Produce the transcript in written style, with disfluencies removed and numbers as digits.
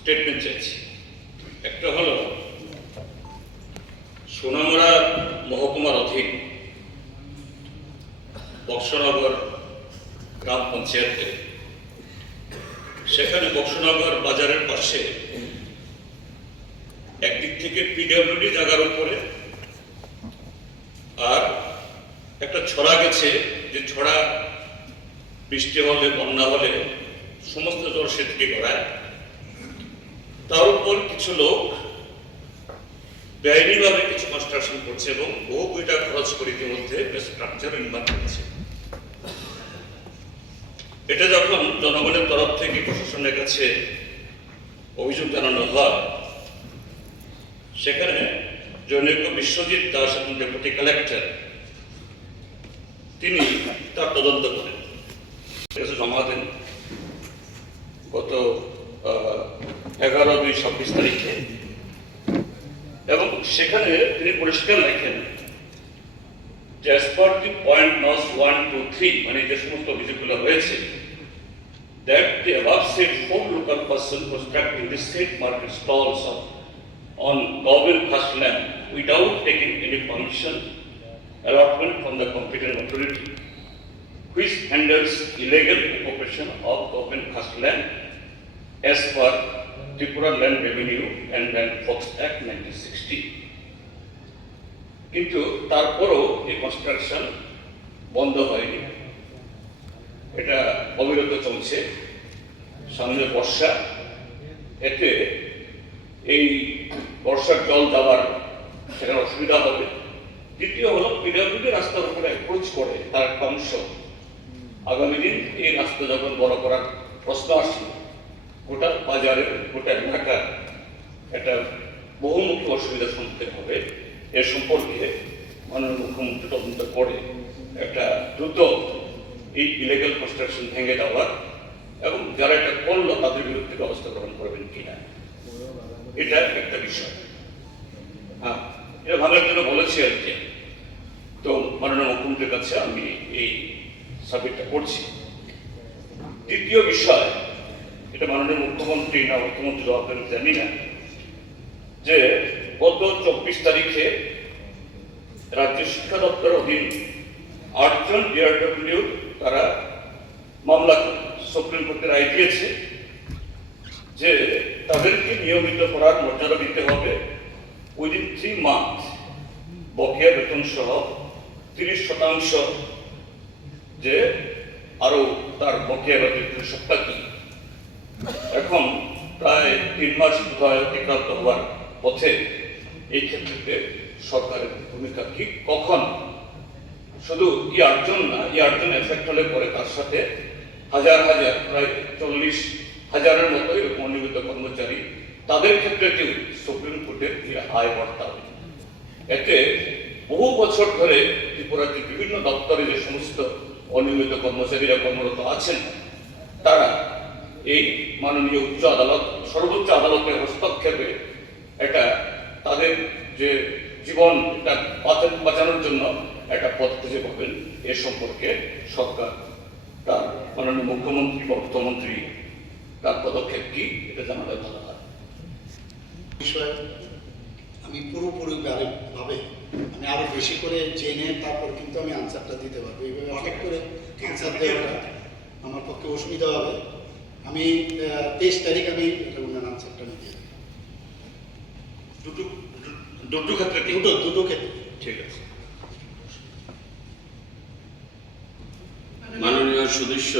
Statement চাইছি। একটা হলো সোনামুড়া মহকুমার অধীন বক্সনগর গ্রাম পঞ্চায়েতে, সেখানে বক্সনগর বাজারের পাশে একদিক থেকে পিডব্লিউডি জায়গার উপরে আর একটা ছড়া গেছে, যে ছড়া বৃষ্টি হলে বন্যা হলে সমস্ত জল সেদিকে গড়ায়। তার উপর কিছু লোক বেআইনিভাবে কিছু কনস্ট্রাকশন করছে এবং বহু কোটি টাকা খরচ করে ইতিমধ্যে স্ট্রাকচার নির্মাণ করছে। এটা যখন জনগণের তরফ থেকে প্রশাসনের কাছে অভিযোগ জানানো হয়, সেখানে জনৈক বিশ্বজিৎ দাস এবং ডেপুটি কালেক্টর তিনি তার তদন্ত করেন, জমা দেন গত 11/2/26 তারিখে, এবং সেখানে তিনি পরিষ্কার লেখেন যে as per the point notes 1, 2, 3, মানে যে সমস্ত অভিযোগগুলো হয়েছে, that the above said 4 local person constructing the said market stalls on government first land without taking any permission allotment from the competent authority, which hinders illegal occupation of government first land as per Tripura Land Revenue and Land Fox Act 1960. কিন্তু তারপরও এই construction বন্ধ হয়নি, এটা অবিরত চলছে। সামনে বর্ষা, এতে এই বর্ষার জল যাওয়ার সেখানে অসুবিধা হবে। দ্বিতীয় হলো পিডব্লিউডি রাস্তার উপরে অ্যাপ্রোচ করে তার একটা অংশ, আগামী দিন এই রাস্তা যখন বড় করার প্রশ্ন আসে, গোটা বাজারের গোটা এলাকা একটা বহুমুখী অসুবিধার সম্মুখীন হবে। এর সম্পর্কে মাননীয় মুখ্যমন্ত্রী তদন্ত করে একটা দ্রুত এই ইলিগাল কনস্ট্রাকশন ভেঙে দেওয়ার এবং যারা এটা করলো তাদের বিরুদ্ধে ব্যবস্থা গ্রহণ করবেন কিনা, এটা একটা বিষয়। হ্যাঁ, এটা ভাঙার জন্য বলেছি আর কি। তো মাননীয় মুখ্যমন্ত্রীর কাছে আমি এই সাবমিটটা করছি। দ্বিতীয় বিষয়, এটা মাননীয় মুখ্যমন্ত্রী না মুখ্যমন্ত্রী জবাব দেন জানি না, যে গত 24 তারিখে রাজ্য শিক্ষা দপ্তর অধীন 8 জন ডিআরডব্লিউ তারা মামলা করে সুপ্রিম কোর্টে রায় দিয়েছে যে তাদেরকে নিয়মিত করার মর্যাদা দিতে হবে উইদিন 3 মান্থ, বকেয়া বেতন সহ 30% যে আরো তার বকেয়া বেতন সত্তা কি। এখন প্রায় 3 মাস বোধহয় অতিক্রান্ত হওয়ার পথে। এই ক্ষেত্রে সরকারের ভূমিকা কি, কখন শুধু এই 8 জন না, এই 8 জন এফেক্ট হলে পরে তার সাথে হাজার হাজার প্রায় 40,000-এর মতো এরকম অনিয়মিত কর্মচারী, তাদের ক্ষেত্রে কেউ সুপ্রিম কোর্টের আয় বার্তা হবে। এতে বহু বছর ধরে ত্রিপুরার যে বিভিন্ন দপ্তরে যে সমস্ত অনিয়মিত কর্মচারীরা কর্মরত আছেন, তারা এই মাননীয় উচ্চ আদালত, সর্বোচ্চ আদালতের হস্তক্ষেপে এটা তাদের যে জীবন বাঁচানোর জন্য একটা পথ খুঁজে পাবেন। এ সম্পর্কে সরকার, তার মাননীয় মুখ্যমন্ত্রী বা অর্থমন্ত্রী তার পদক্ষেপ কি, এটা জানালে ভালো হয়। বিষয় আমি পুরোপুরি ভাবে আমি আরো বেশি করে জেনে তারপর কিন্তু আমি আনসারটা দিতে পারবো। এইভাবে হঠাৎ করে আনসার দেওয়াটা আমার পক্ষে অসুবিধা হবে। আমি 23 তারিখ আমি আনসারটা নিতে দুটো ক্ষেত্রে দুটো ক্ষেত্রে ঠিক আছে। মাননীয় সদস্য